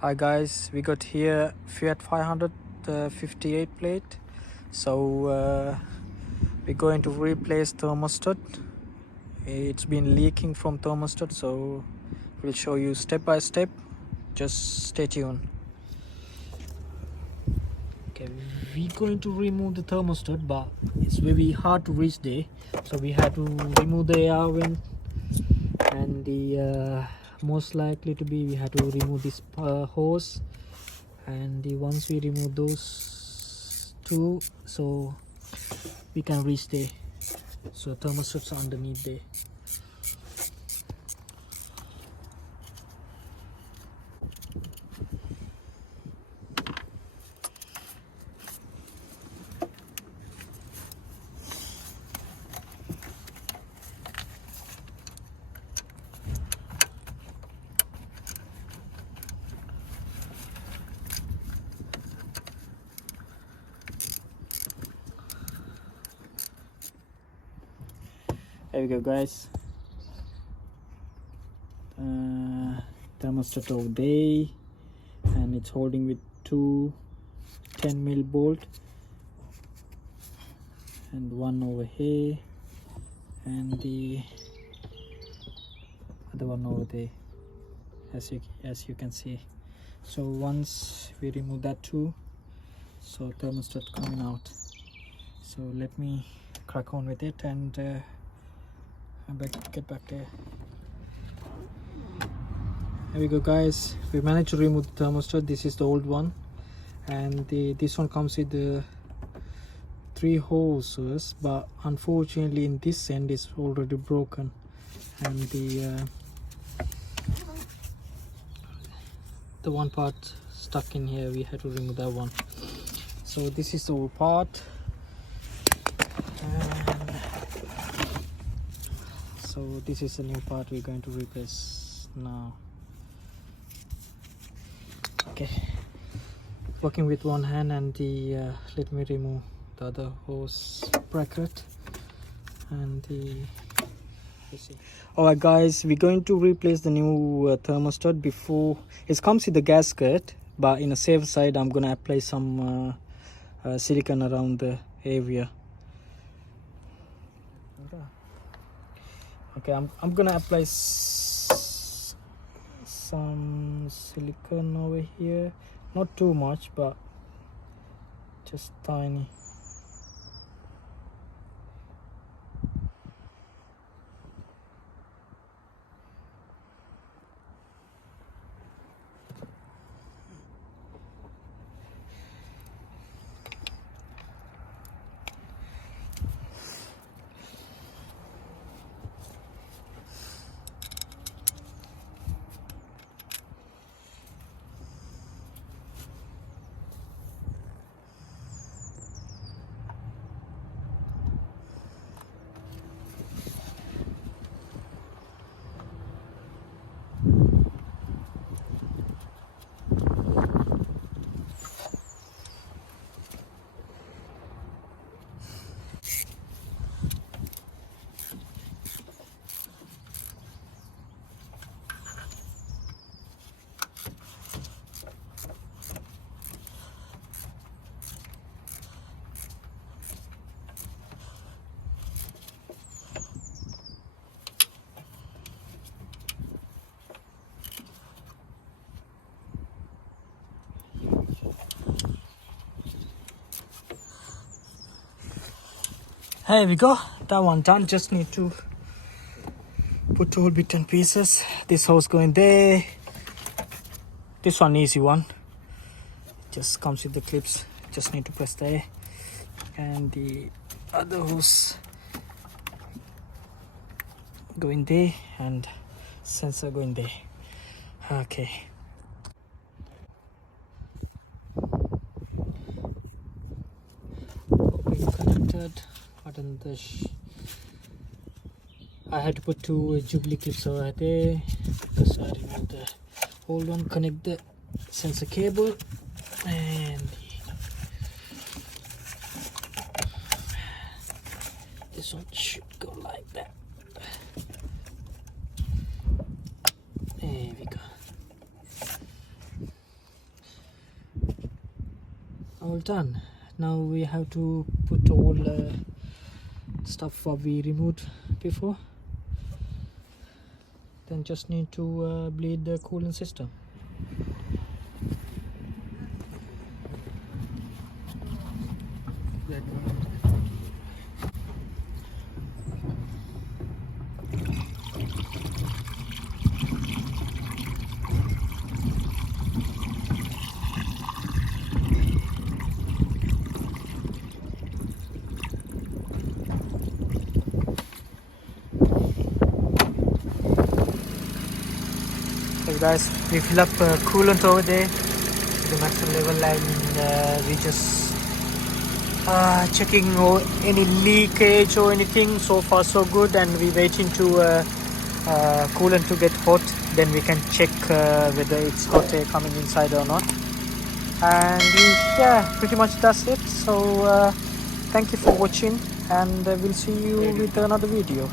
Hi guys, we got here Fiat 500 58 plate. So we're going to replace thermostat. It's been leaking from thermostat, so we'll show you step by step. Just stay tuned. Okay, we're going to remove the thermostat, but it's very hard to reach there, so we have to remove the air vent, and the most likely to be we have to remove this hose, and once we remove those two, so we can reach there. So thermostat's underneath there. There we go, guys. Thermostat over there, and it's holding with two 10mm bolt, and one over here, and the other one over there, as you can see. So once we remove that too, so thermostat coming out. So let me crack on with it, and get back there. There we go, guys. We managed to remove the thermostat. This is the old one, and this one comes with the 3 hoses, but unfortunately in this end is already broken, and the one part stuck in here. We had to remove that one. So this is the old part, and so this is the new part we're going to replace now. Okay, working with one hand, and let me remove the other hose bracket, and alright guys, we're going to replace the new thermostat. Before, it comes with the gasket, but in a safe side I'm gonna apply some silicone around the area. Okay, I'm gonna apply some silicone over here, not too much, but just tiny. Here we go, that one done. Just need to put all bits and pieces. This hose going there. This one easy one, just comes with the clips, just need to press there. And the other hose going there, and sensor going there. Okay, open connected. Button I had to put 2 jubilee clips over there because I removed the old one. Connect the sensor cable, and this one should go like that. There we go. all done. Now we have to put all stuff what we removed before, then just need to bleed the coolant system. So guys, we fill up coolant over there to the maximum level, and we just checking any leakage or anything. So far so good, and we waiting to coolant to get hot, then we can check whether it's hot air coming inside or not. And yeah, pretty much that's it. So thank you for watching, and we'll see you with another video.